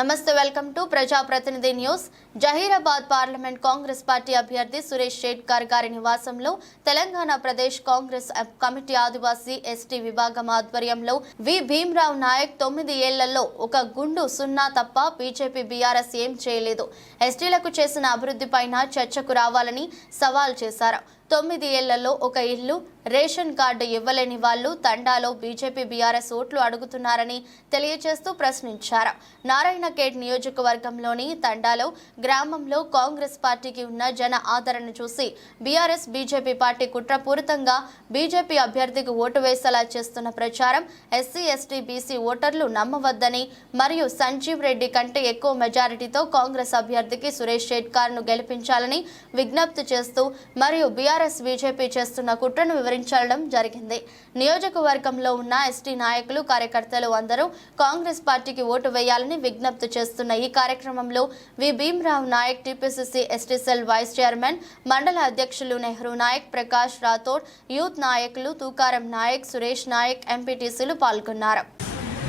నమస్తే welcome to ప్రజాప్రతినిధి news. Zaheerabad parliament Congress party అభ్యర్థి సురేష్ షెట్కర్ గారి నివాసంలో తెలంగాణ ప్రదేశ్ కాంగ్రెస్ కమిటీ ఆదివాసీ ఎస్టీ విభాగం ఆధ్వర్యంలో వి భీమరావు నాయక్ 9 ఏళ్లలో ఒక గుండు సున్నా తప్ప బీజేపీ బీఆర్ఎస్ ఏం చేయలేదు, ఎస్టీలకు చేసిన అభివృద్ధిపైన చర్చకు రావాలని సవాల్ చేశారు. 9 ఏళ్లలో ఒక ఇల్లు, రేషన్ కార్డు ఇవ్వలేని వాళ్లు తండాలో బీజేపీ బీఆర్ఎస్ ఓట్లు అడుగుతున్నారని తెలియజేస్తూ ప్రశ్నించారు. నారాయణఖేడ్ నియోజకవర్గంలోని తండాలో గ్రామంలో కాంగ్రెస్ పార్టీకి ఉన్న జన ఆదరణ చూసి బీఆర్ఎస్ బీజేపీ పార్టీ కుట్రపూరితంగా బీజేపీ అభ్యర్థికి ఓటు వేసేలా చేస్తున్న ప్రచారం ఎస్సీ ఎస్టీ బీసీ ఓటర్లు నమ్మవద్దని మరియు సంజీవ్ రెడ్డి కంటే ఎక్కువ మెజారిటీతో కాంగ్రెస్ అభ్యర్థికి సురేష్ షెట్కర్ను గెలిపించాలని విజ్ఞప్తి చేస్తూ మరియు బీఆర్ఎస్ బీజేపీ చేస్తున్న కుట్రను వివరించడం జరిగింది. నియోజకవర్గంలో ఉన్న ఎస్టీ నాయకులు కార్యకర్తలు అందరూ కాంగ్రెస్ పార్టీకి ఓటు వేయాలని విజ్ఞప్తి చేస్తున్న ఈ కార్యక్రమంలో V Bhimrao Naik, TPCC ST cell vice chairman, మండల అధ్యక్షులు నెహ్రూ నాయక్, ప్రకాష్ రాథోడ్, యూత్ నాయకులు తుకారం నాయక్, సురేష్ నాయక్, ఎంపీటీసీలు పాల్గొన్నారు.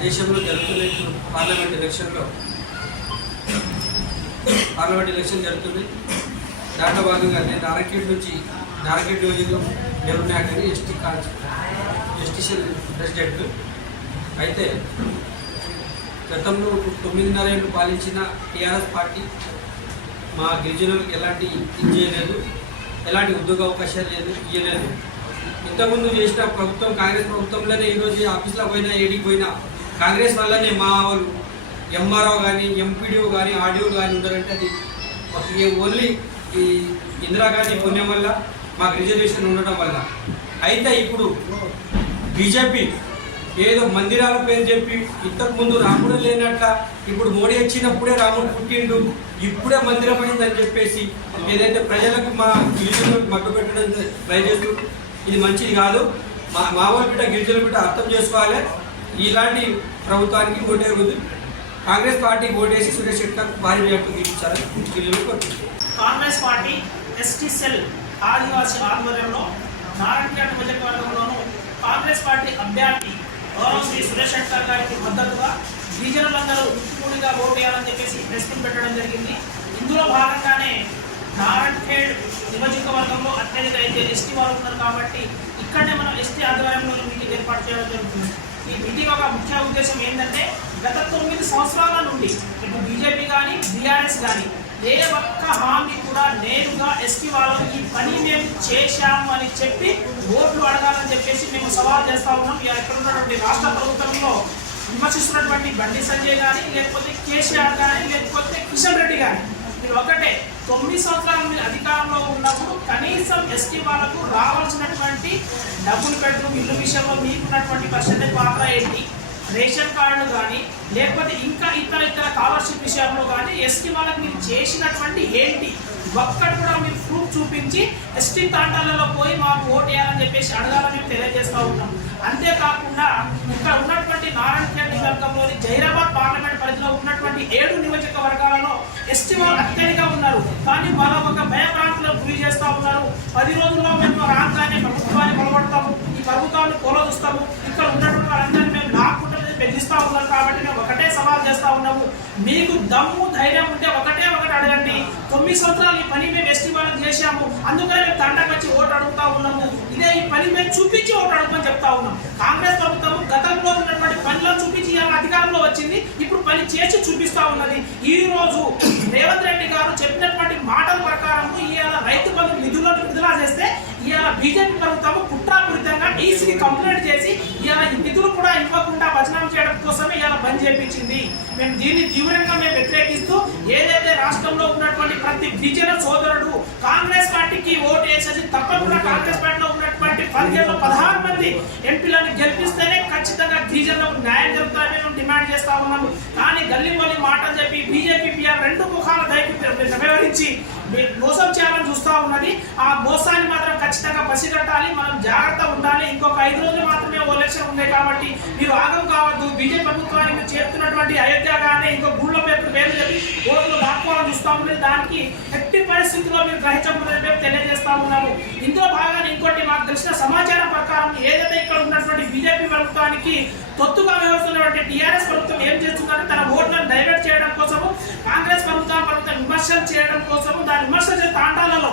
దేశంలో జరుగుతున్న పార్లమెంట్ ఎలక్షన్ జరుగుతుంది. దాంట్లో భాగంగా నేను నారాయణఖేడ్ నియోజకవర్గం నెహ్రూ నాయక్ అని ఎస్టీ సెల్ ప్రెసిడెంట్. అయితే గతంలో 9.5 ఏళ్ళు పాలించిన టీఆర్ఎస్ పార్టీ మా గిరిజనులకు ఎలాంటి ఇది చేయలేదు, ఎలాంటి ఉద్యోగ అవకాశాలు ఇవ్వలేదు. ఇంతకుముందు చేసిన ప్రభుత్వం కాంగ్రెస్ ప్రభుత్వంలోనే ఈరోజు ఆఫీస్లో పోయినా ఏడికి పోయినా కాంగ్రెస్ వల్లనే మా వాళ్ళు ఎంఆర్ఓ కానీ ఎంపీడీఓ కానీ ఆర్డీఓ కానీ ఉన్నారంటే అది ఓన్లీ ఈ ఇందిరాగాంధీ పుణ్యం వల్ల మాకు రిజర్వేషన్ ఉండటం వల్ల. అయితే ఇప్పుడు బీజేపీ ఏదో మందిరాల పేరు చెప్పి ఇంతకుముందు రాముడు లేనట్ల ఇప్పుడు మోడీ వచ్చినప్పుడే రాముడు పుట్టిండు, ఇప్పుడే మందిరం అయిందని చెప్పేసి ఏదైతే ప్రజలకు మా గిరిజనులకు మట్టు పెట్టడం ట్రై చేస్తూ ఇది మంచిది కాదు. మా వాళ్ళ బిడ్డ గిరిజనుల బిడ్డ అర్థం చేసుకోవాలి. ఇలాంటి ప్రభుత్వానికి ఓటేయకూడదు. కాంగ్రెస్ పార్టీకి ఓటేసి సురేష్ షెట్కర్ భారీ వ్యక్తి గెలిపించాలని గిరిజనులు కోరుతున్నారు. కాంగ్రెస్ పార్టీ ఎస్టీ సెల్ ఆదివాసీ ఆధ్వర్యంలో నారాయణఖేడ్ నియోజకవర్గంలోనూ కాంగ్రెస్ పార్టీ అభ్యర్థి శ్రీ సురేష్ షెట్కర్ గారికి మద్దతుగా గిరిజనులందరూ పూర్తిగా ఓటు వేయాలని చెప్పేసి ప్రెస్ మీట్ పెట్టడం జరిగింది. ఇందులో భాగంగానే నారాయణఖేడ్ నియోజకవర్గంలో అత్యధిక అయితే ఎస్టీ వారు ఉన్నారు కాబట్టి ఇక్కడనే మనం ఎస్టీ ఆధ్వర్యంలో మీటింగ్ ఏర్పాటు చేయడం జరుగుతుంది. ఈ మీటింగ్ ఒక ముఖ్య ఉద్దేశం ఏంటంటే గత 9 సంవత్సరాల నుండి ఇటు బీజేపీ కానీ బీఆర్ఎస్ కానీ ఏ ఒక్క హామీ కూడా నేరుగా ఎస్టీ వాళ్ళు ఈ పని మేము చేశాము అని చెప్పి ఓట్లు అడగాలని చెప్పేసి మేము సవాల్ చేస్తూ ఉన్నాం. ఇక్కడ ఉన్నటువంటి రాష్ట్ర ప్రభుత్వంలో విమర్శిస్తున్నటువంటి బండి సంజయ్ కానీ, లేకపోతే కేసీఆర్ కానీ, లేకపోతే కిషన్ రెడ్డి కానీ, మీరు ఒకటే 9 సంవత్సరాల మీరు అధికారంలో ఉన్నప్పుడు కనీసం ఎస్టీ వాళ్ళకు రావాల్సినటువంటి డబుల్ బెడ్రూమ్ ఇల్లు విషయంలో మీకున్నటువంటి పర్సెంటేజ్ పాత్ర ఏంటి, రేషన్ కార్డు కానీ లేకపోతే ఇంకా ఇతర స్కాలర్షిప్ విషయంలో కానీ ఎస్టీ వాళ్ళకి మీరు చేసినటువంటి ఏంటి ఒక్కటి కూడా మీరు ప్రూఫ్ చూపించి ఎస్టీ తాండాలలో పోయి మాకు ఓటు వేయాలని చెప్పేసి అడగాలని మేము తెలియజేస్తూ ఉన్నాం. అంతేకాకుండా ఇక్కడ ఉన్నటువంటి నారాయణఖేడ్ నియోజకవర్గంలోని జహీరాబాద్ పార్లమెంట్ పరిధిలో ఉన్నటువంటి 7 నియోజకవర్గాలలో ఎస్టీ వాళ్ళు అత్యధికంగా ఉన్నారు. కానీ వాళ్ళ ఒక భయభ్రాంతులకు గురి చేస్తూ ఉన్నారు. 10 రోజుల్లో మేము రాగానే ప్రభుత్వాన్ని కొలబడతాము, ఈ ప్రభుత్వాన్ని కొలదూస్తాము, ఇక్కడ ఉన్నటువంటి వాళ్ళందరినీ మేము లాక్కుంటే బెదిరిస్తూ ఉన్నారు. కాబట్టి మేము ఒకటే సవాల్ చేస్తూ ఉన్నాము, మీకు దమ్ము ధైర్యం ఉంటే ఒకటే అడగండి. 9 సంవత్సరాలు ఈ పని మేము ఎస్టీ వాళ్ళని చేశాము, అందుకనే మేము తండకు వచ్చి ఓటు అడుగుతా ఉన్నాము. ఇదే ఈ పని మేము చూపించి ఓటు అడుగుమని చెప్తా ఉన్నాం. కాంగ్రెస్ ప్రభుత్వం గతంలో ఉన్నటువంటి పనులను చూపించి అధికారంలో వచ్చింది, ఇప్పుడు పని చేసి చూపిస్తా ఉన్నది. ఈ రోజు రేవంత్ రెడ్డి గారు చెప్పినటువంటి మాటల ప్రకారం ఇవాళ రైతు బంధు నిధులను విడుదల చేస్తే ఇవాళ బీజేపీ ప్రభుత్వం కుట్రాపూరితంగా ఈసీకి కంప్లైంట్ చేసి ఇవాళ ఈ నిధులు కూడా ఇవ్వకుండా భజనం చేయడం కోసమే ఇవాళ బంద్ చేయించింది. మేము దీన్ని తీవ్రంగా వ్యతిరేకిస్తూ ఏదైతే రాష్ట్రంలో ఉన్నటువంటి ప్రతి గిరిజన సోదరుడు కాంగ్రెస్ పార్టీకి ఓటు వేసేసి తప్పకుండా కాంగ్రెస్ పార్టీలో ఉన్నటువంటి 16 మంది ఎంపీలను గెలిపిస్తేనే ఖచ్చితంగా గిరిజనులకు న్యాయం జరుగుతారని మేము డిమాండ్ చేస్తా ఉన్నాము. కానీ గల్లీమల్లి మాటలు చెప్పి బీజేపీ పిఆర్ 2 ముఖాల వ్యవహరించి మోసం చేయాలని చూస్తూ ఉన్నది. ఆ మోసాన్ని మాత్రం ఖచ్చితంగా పసిగట్టాలి, మనం జాగ్రత్త ఉండాలి. ఇంకొక 5 రోజులు మాత్రమే ఎలక్షన్ ఉన్నాయి కాబట్టి మీరు ఆగం కావద్దు. బీజేపీ ప్రభుత్వానికి మీరు చేస్తున్నటువంటి అయోధ్య కానీ ఇంకో గుళ్ళ పేర్లు చెప్పి ఓట్లు లాక్కోవాలని చూస్తూ ఉన్నది. దానికి ఎట్టి పరిస్థితుల్లో మీరు గ్రహించకూడదని మేము తెలియజేస్తా ఉన్నాము. ఇందులో భాగాన్ని ఇంకోటి కాబట్టి మాకు తెలిసిన సమాచారం ప్రకారం ఏదైతే ఇక్కడ ఉన్నటువంటి బీజేపీ ప్రభుత్వానికి తొత్తుగా వ్యవహరిస్తున్నటువంటి టీఆర్ఎస్ ప్రభుత్వం ఏం చేస్తుందంటే తన ఓట్లను డైవర్ట్ చేయడం కోసము కాంగ్రెస్ ప్రభుత్వం విమర్శలు చేయడం కోసము దాని విమర్శ చేసే తాండాలలో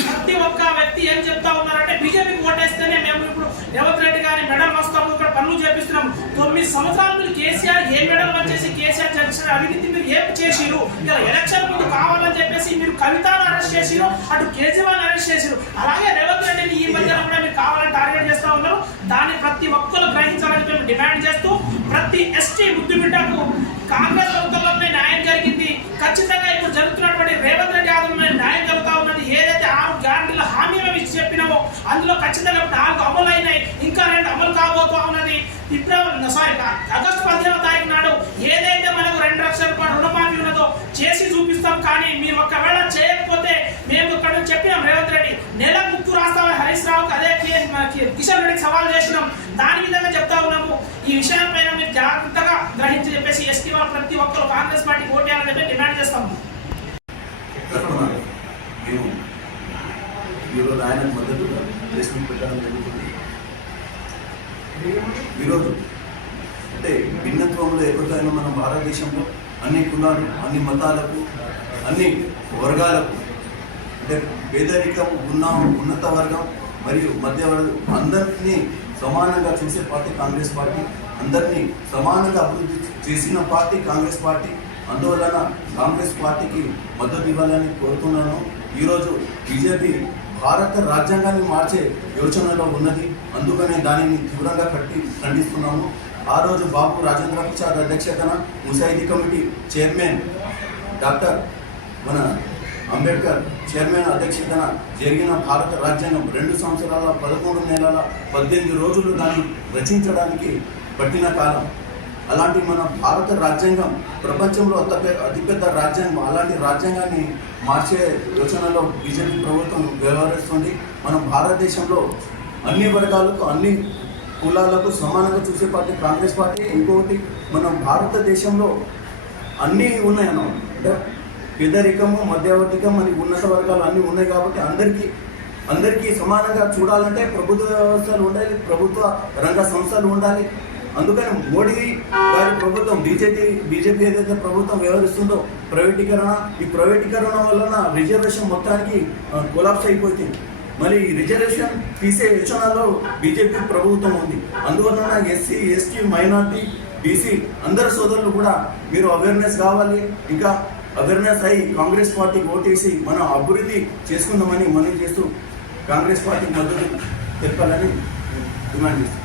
ప్రతి ఒక్క వ్యక్తి ఏం చెప్తా ఉన్నారంటే బీజేపీకి ఓటేస్తేనే మేము ఇప్పుడు రేవంత్ రెడ్డి గారి మెడల్ వస్తాము, ఇక్కడ పనులు చేపిస్తున్నాము. 9 సంవత్సరాల ముందు కేసీఆర్ ఏ మెడల్ వచ్చేసి కేసీఆర్ చేసిన అవినీతి మీరు ఏం చేసిరు, ఇలా ఎలక్షన్ ముందు కావాలని చెప్పేసి మీరు కవితను అరెస్ట్ చేసిరు, అటు కేజ్రీవాల్ అరెస్ట్ చేసిరు. అలాగే రేవంత్ రెడ్డిని ఈ మధ్యన కూడా మీరు కావాలని టార్గెట్ చేస్తా ఉన్నారు. దాన్ని ప్రతి ఒక్కరు గ్రహించాలని మేము డిమాండ్ చేస్తూ ప్రతి ఎస్టీ ముద్దు బిడ్డకు కాంగ్రెస్ ప్రభుత్వంలోనే న్యాయం జరిగింది. ఖచ్చితంగా ఇప్పుడు జరుగుతున్నటువంటి రేవంత్ రెడ్డి ఆధ్వర్యంలో న్యాయం జరుగుతా ఉన్నది. ఏదైతే 6 గ్యారెంటీల హామీ మేము ఇచ్చి చెప్పినామో అందులో ఖచ్చితంగా 4 అమలు అయినాయి, ఇంకా 2 అమలు కాబోతా ఉన్నది. ఆగస్టు 15వ తారీఖు నాడు ఏదైతే మనకు 2 లక్షల రూపాయల రుణమాఫీ ఉన్నదో చేసి చూపిస్తాం. కానీ మీరు ఒకవేళ చేయకపోతే మేము ఇక్కడ చెప్పినాం రేవంత్ రెడ్డి నెల ముక్కు రాస్తామని హరీష్ రావుకి అదే కిషన్ రెడ్డికి సవాల్ చేసినాం. దాని విధంగా చెప్తా ఉన్నాము. ఈ విషయాలపైన మీరు జాగ్రత్తగా గ్రహించి చెప్పేసి ఎస్టీ వాళ్ళు ప్రతి ఒక్కరు కాంగ్రెస్ పార్టీకి ఓటేయాలని చెప్పి డిమాండ్ చేస్తాము. ఈరోజు ఆయన మద్దతుగా ప్రెస్ మీట్ పెట్టడం జరుగుతుంది. ఈరోజు అంటే భిన్నత్వంలో ఏకతైన మన భారతదేశంలో అన్ని కులాలు, అన్ని మతాలకు, అన్ని వర్గాలకు అంటే పేదరికం ఉన్నత వర్గం మరియు మధ్య వర్గం అందరినీ సమానంగా చూసే పార్టీ కాంగ్రెస్ పార్టీ, అందరినీ సమానంగా అభివృద్ధి చేసిన పార్టీ కాంగ్రెస్ పార్టీ. అందువలన కాంగ్రెస్ పార్టీకి మద్దతు ఇవ్వాలని కోరుతున్నాను. ఈరోజు బీజేపీ భారత రాజ్యాంగాన్ని మార్చే యోచనలో ఉన్నది. అందుకనే దానిని తీవ్రంగా ఖండిస్తున్నాము. ఆ రోజు బాబు రాజేంద్ర ప్రసాద్ అధ్యక్షతన ముసాయిదీ కమిటీ చైర్మన్ డాక్టర్ మన అంబేద్కర్ చైర్మన్ అధ్యక్షతన జరిగిన భారత రాజ్యాంగం 2 సంవత్సరాల 11 నెలల 18 రోజులు దాన్ని రచించడానికి పట్టిన కాలం. అలాంటి మన భారత రాజ్యాంగం ప్రపంచంలో అతిపెద్ద రాజ్యాంగం. అలాంటి రాజ్యాంగాన్ని మార్చే యోచనలో బీజేపీ ప్రభుత్వం వ్యవహరిస్తుంది. మనం భారతదేశంలో అన్ని వర్గాలకు, అన్ని కులాలకు సమానంగా చూసే పార్టీ కాంగ్రెస్ పార్టీ. ఇంకొకటి మనం భారతదేశంలో అన్నీ ఉన్నాయి అన్నమాట. అంటే పేదరికము, మధ్యవర్తికం అని ఉన్నత వర్గాలు అన్నీ ఉన్నాయి కాబట్టి అందరికీ సమానంగా చూడాలంటే ప్రభుత్వ వ్యవస్థలు ఉండాలి, ప్రభుత్వ రంగ సంస్థలు ఉండాలి. అందుకని మోడీ గారి ప్రభుత్వం బీజేపీ ఏదైతే ప్రభుత్వం వ్యవహరిస్తుందో ఈ ప్రైవేటీకరణ వలన రిజర్వేషన్ మొత్తానికి కొలాప్స్ అయిపోతుంది. మరి రిజర్వేషన్ తీసే యోచనలో బీజేపీ ప్రభుత్వం ఉంది. అందువలన ఎస్సీ, ఎస్టీ, మైనార్టీ, బీసీ అందరి సోదరులు కూడా మీరు అవేర్నెస్ కావాలి. ఇంకా అవేర్నెస్ అయ్యి కాంగ్రెస్ పార్టీకి ఓటేసి మనం అభివృద్ధి చేసుకుందామని మనవి చేస్తూ కాంగ్రెస్ పార్టీకి మద్దతు తెలపాలని డిమాండ్ చేస్తాం.